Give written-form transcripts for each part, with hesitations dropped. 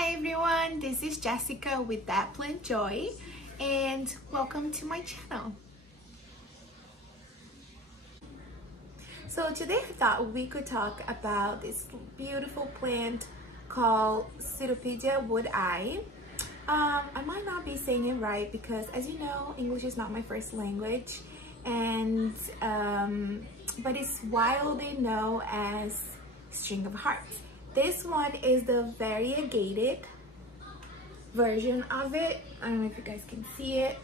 Hi everyone, this is Jessica with That Plant Joy and welcome to my channel. So today I thought we could talk about this beautiful plant called Ceropegia Woodii. I might not be saying it right because, as you know, English is not my first language, and but it's widely known as string of hearts. This one is the variegated version of it. I don't know if you guys can see it.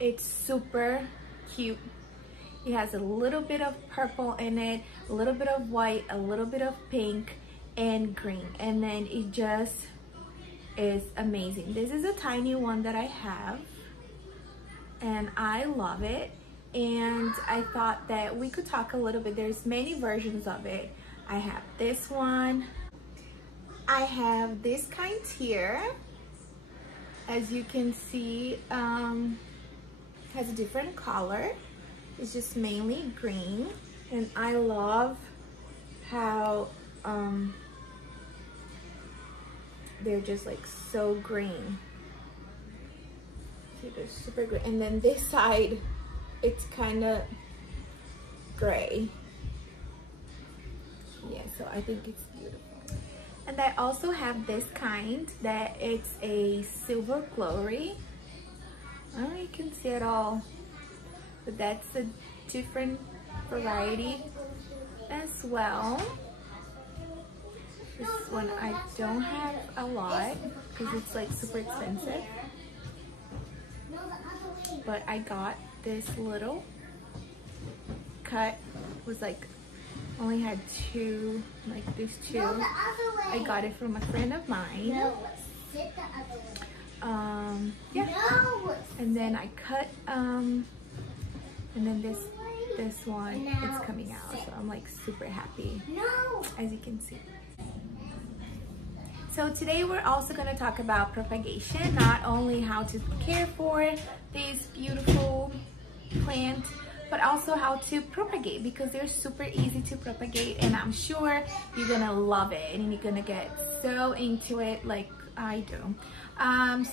It's super cute. It has a little bit of purple in it, a little bit of white, a little bit of pink and green, and then it just is amazing. This is a tiny one that I have and I love it, and I thought that we could talk a little bit. There's many versions of it. I have this one. I have this kind here. As you can see, has a different color. It's just mainly green, and I love how they're just like so green. See, they're super green. And then this side, it's kind of gray. Yeah, so I think it's beautiful. And I also have this kind that it's a silver glory. I don't know if you can see it all, but that's a different variety as well. This one I don't have a lot because it's like super expensive, but I got this little cut. It was like only had two, like these two. I got it from a friend of mine. Yeah. And then I cut and then this one is coming out, so I'm like super happy, as you can see. So today we're also going to talk about propagation, not only how to care for this beautiful plant, but also how to propagate, because they're super easy to propagate, and I'm sure you're gonna love it and you're gonna get so into it like I do.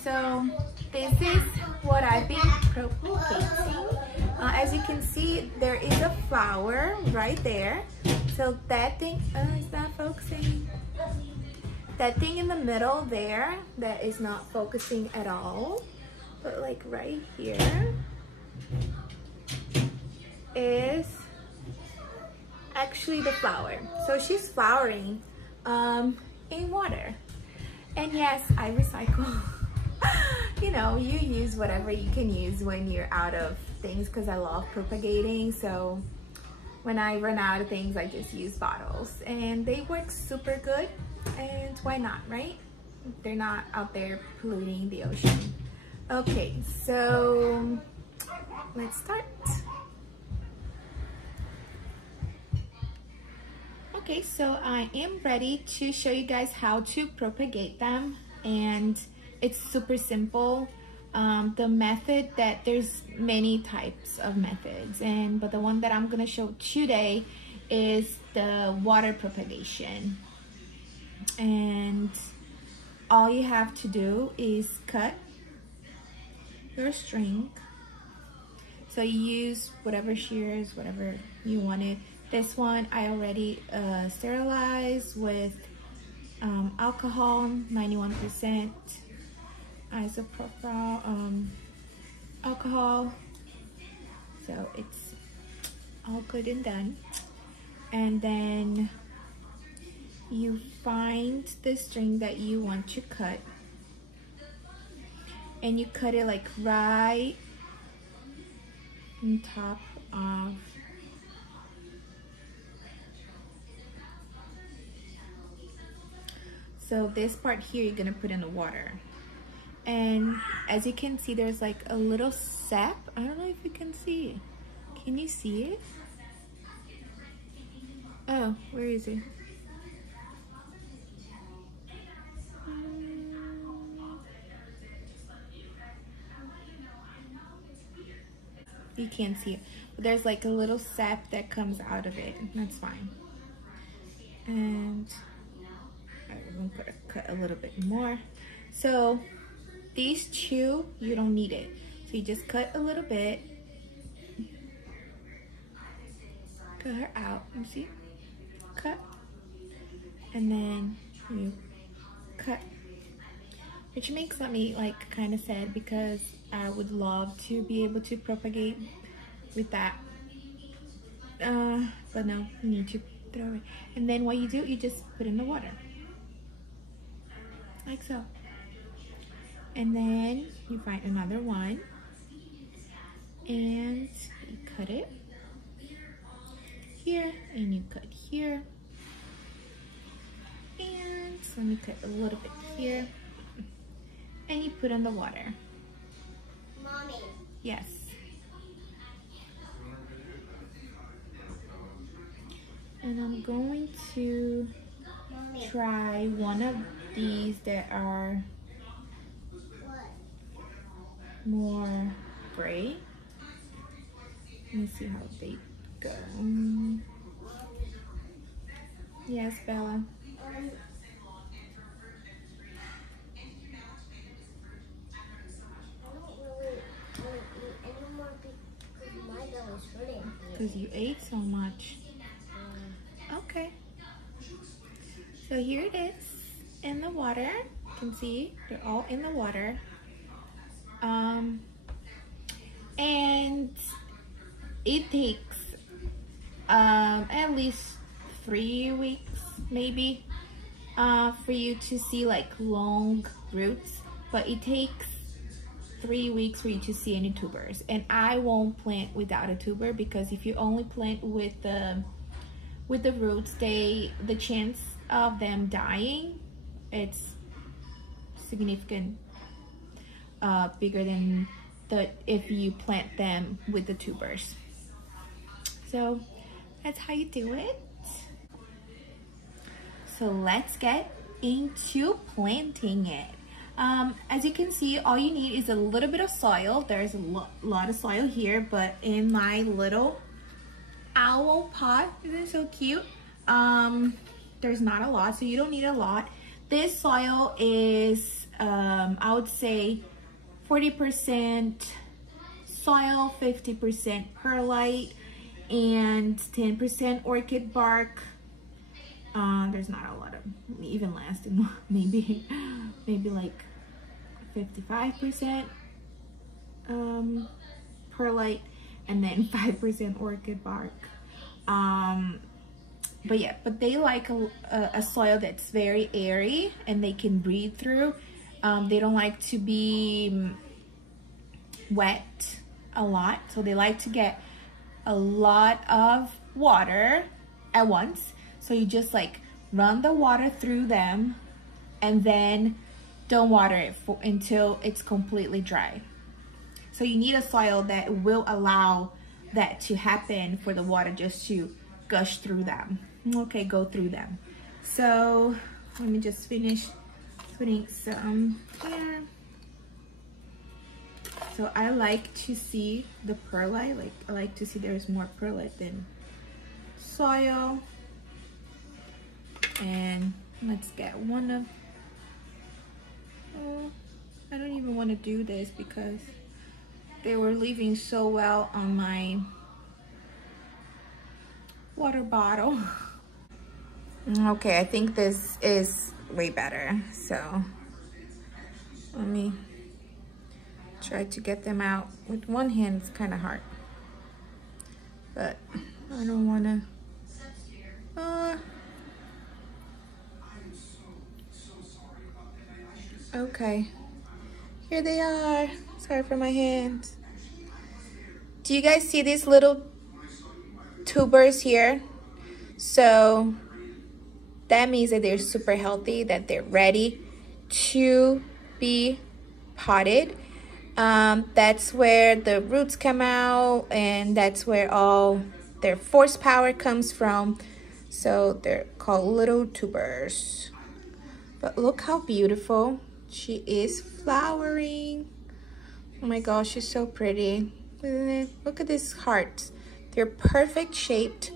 So this is what I've been propagating. As you can see, there is a flower right there. So that thing, is not focusing. That thing in the middle there, that is not focusing at all, but like right here is actually the flower. So she's flowering in water. And yes, I recycle. You know, you use whatever you can use when you're out of things, because I love propagating. So when I run out of things, I just use bottles, and they work super good. And why not, right? They're not out there polluting the ocean. Okay, so let's start. Okay, so I am ready to show you guys how to propagate them, and it's super simple. The method that there's many types of methods, but the one that I'm gonna show today is the water propagation. And all you have to do is cut your string. So you use whatever shears, whatever you wanted. This one I already sterilized with alcohol, 91% isopropyl alcohol. So it's all good and done. And then you find the string that you want to cut, and you cut it like right on top of so this part here you're gonna put in the water, and as you can see there's like a little sap. I don't know if you can see it. Can you see it? Oh, where is it? You can't see it, but there's like a little sap that comes out of it. That's fine. And I'm gonna cut a little bit more. So these two, you don't need it. So you just cut a little bit. Cut her out, you see? Cut. And then you cut. Which makes me like kind of sad because I would love to be able to propagate with that. But no, you need to throw it. And then what you do, you just put in the water. Like so. And then you find another one. And you cut it here. And you cut here. And let me cut a little bit here. And you put in the water. Mommy. Yes. And I'm going to try one of these that are more gray. Let me see how they go. Yes, Bella. Because you ate so much. Okay. So here it is in the water. You can see they're all in the water. And it takes at least 3 weeks maybe for you to see like long roots, but it takes 3 weeks for you to see any tubers. And I won't plant without a tuber, because if you only plant with the roots, the chance of them dying, it's significant bigger than if you plant them with the tubers. So that's how you do it. So let's get into planting it. As you can see, all you need is a little bit of soil. There's a lot of soil here, but in my little owl pot, isn't it so cute? There's not a lot, so you don't need a lot. This soil is, I would say 40% soil, 50% perlite, and 10% orchid bark. There's not a lot of, even less than maybe like 55% perlite, and then 5% orchid bark. But yeah, but they like a soil that's very airy and they can breathe through. They don't like to be wet a lot, so they like to get a lot of water at once. So you just like run the water through them and then don't water it until it's completely dry. So you need a soil that will allow that to happen, for the water just to gush through them. Okay, go through them. So let me just finish putting some here. So I like to see the perlite, like I like to see there's more perlite than soil. And let's get one of, oh, I don't even want to do this because they were leaving so well on my water bottle. Okay, I think this is way better. So let me try to get them out. With one hand, it's kind of hard, but I don't want to. Okay, here they are. Sorry for my hands. Do you guys see these little tubers here? So that means that they're super healthy, that they're ready to be potted. That's where the roots come out, and that's where all their force power comes from. So they're called little tubers. But look how beautiful she is flowering. Oh my gosh, she's so pretty. Look at these hearts. They're perfect shaped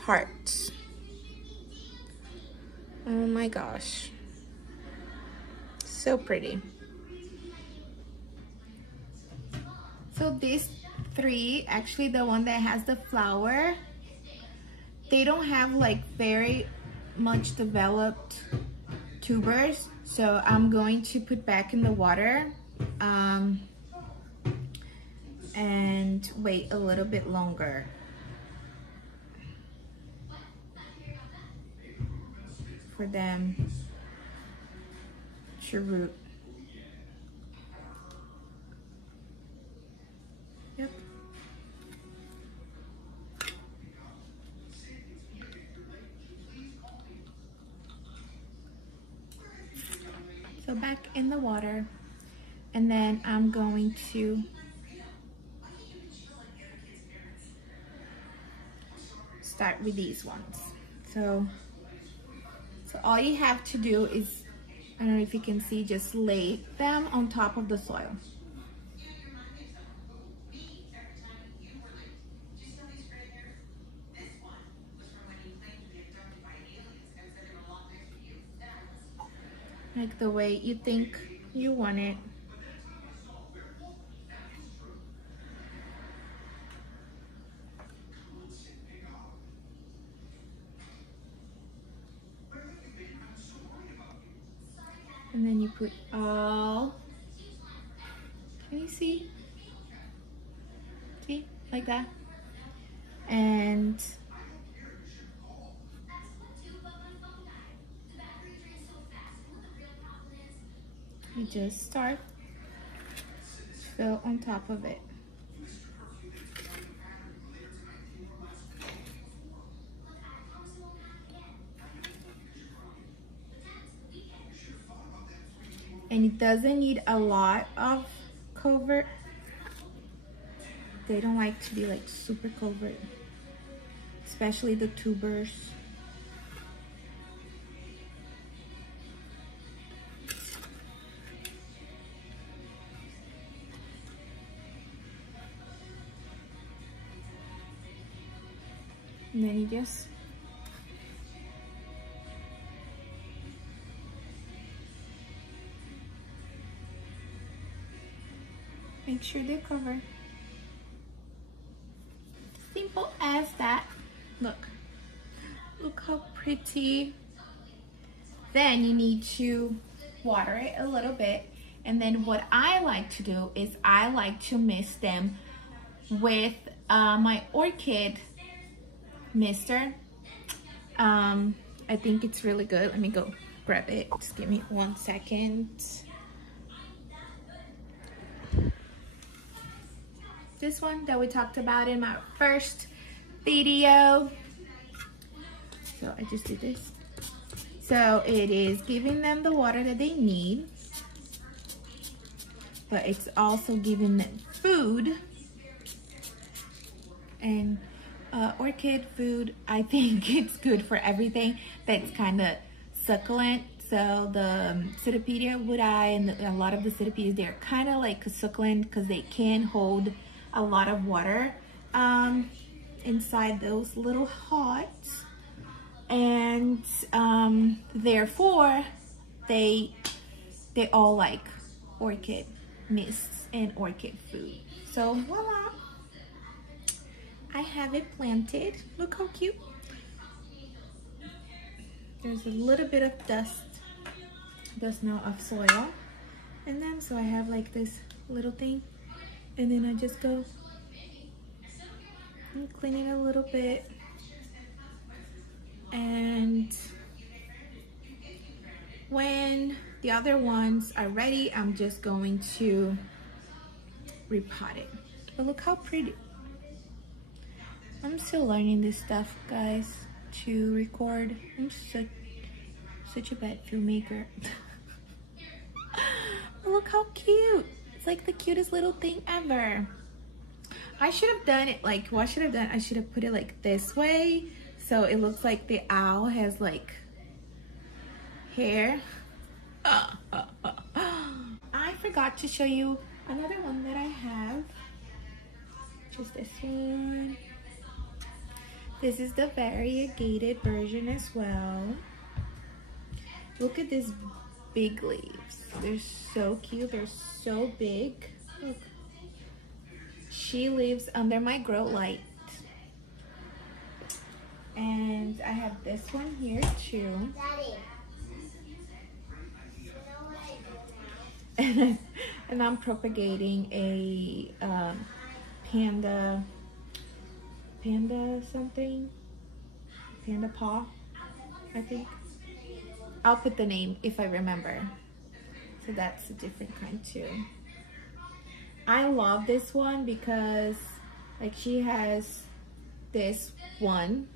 hearts. Oh my gosh. So pretty. So these three, actually the one that has the flower, they don't have like very much developed tubers, so I'm going to put back in the water and wait a little bit longer for them to root. Yep. So back in the water, and then I'm going to start with these ones. So all you have to do is, I don't know if you can see, just lay them on top of the soil. Like the way you think you want it. And then you put all, can you see? See, like that. And you just start fill on top of it. And it doesn't need a lot of covert. They don't like to be like super covert, especially the tubers. And then you just make sure they're covered. Simple as that. Look how pretty. Then you need to water it a little bit. And then what I like to do is I like to mix them with my orchid mister. I think it's really good. Let me go grab it. Just give me 1 second. This one that we talked about in my first video. So I just did this. So it is giving them the water that they need, but it's also giving them food. And orchid food, I think it's good for everything that's kind of succulent. So the Ceropegia Woodii and a lot of the Ceropedias, they're kind of like a succulent because they can hold a lot of water inside those little hearts, and therefore they all like orchid mists and orchid food. So voila, I have it planted. Look how cute. There's a little bit of dust now of soil, and then so I have like this little thing, and then I just go and clean it a little bit, and when the other ones are ready, I'm just going to repot it. But look how pretty. I'm still learning this stuff, guys, to record. I'm such a bad filmmaker. But look how cute. It's like the cutest little thing ever. I should have done it like, what should I have done? I should have put it like this way, so it looks like the owl has like hair. I forgot to show you another one that I have. Just this one. This is the variegated version as well. Look at this big leaves. They're so cute. They're so big. Look. She lives under my grow light. And I have this one here too. Daddy, you know what I do now? And I'm propagating a panda something. Panda paw, I think. I'll put the name if I remember. So that's a different kind too. I love this one because like she has this one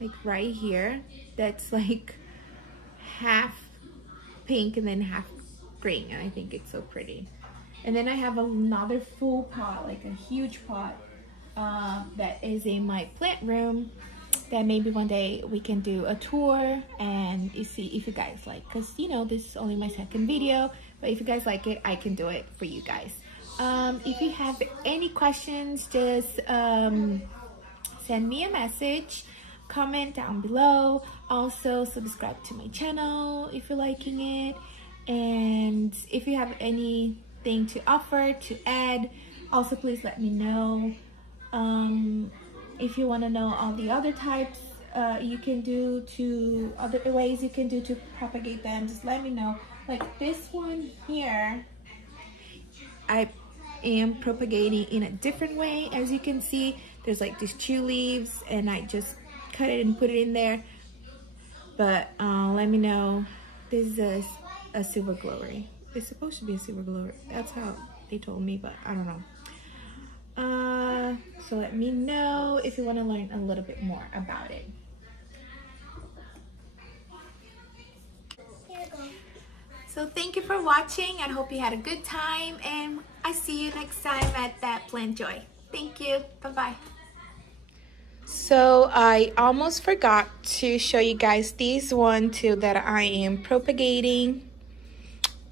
like right here that's like half pink and then half green, and I think it's so pretty. And then I have another full pot, like a huge pot that is in my plant room that maybe one day we can do a tour and you see if you guys like, because you know this is only my second video, but if you guys like it, I can do it for you guys. If you have any questions, just send me a message, comment down below. Also subscribe to my channel if you're liking it, and if you have anything to offer, to add, also please let me know. If you want to know all the other types you can do, to other ways you can do to propagate them, just let me know. Like this one here, I am propagating in a different way. As you can see, there's like these 2 leaves and I just cut it and put it in there. But let me know. This is a silver glory. It's supposed to be a silver glory. That's how they told me, but I don't know. So let me know if you want to learn a little bit more about it. Here you go. So thank you for watching. I hope you had a good time, and I see you next time at That Plant Joy. Thank you. Bye-bye. So I almost forgot to show you guys these one too that I am propagating.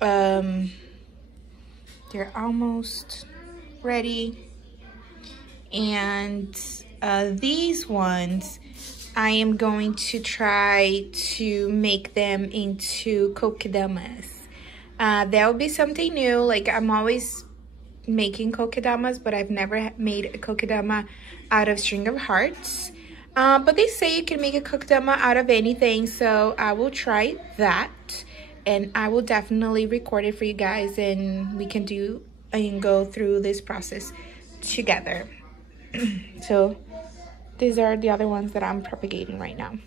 They're almost ready. And these ones, I am going to try to make them into kokedamas. That will be something new. Like I'm always making kokedamas, but I've never made a kokedama out of string of hearts. But they say you can make a kokedama out of anything, so I will try that. And I will definitely record it for you guys, and we can do and go through this process together. So these are the other ones that I'm propagating right now.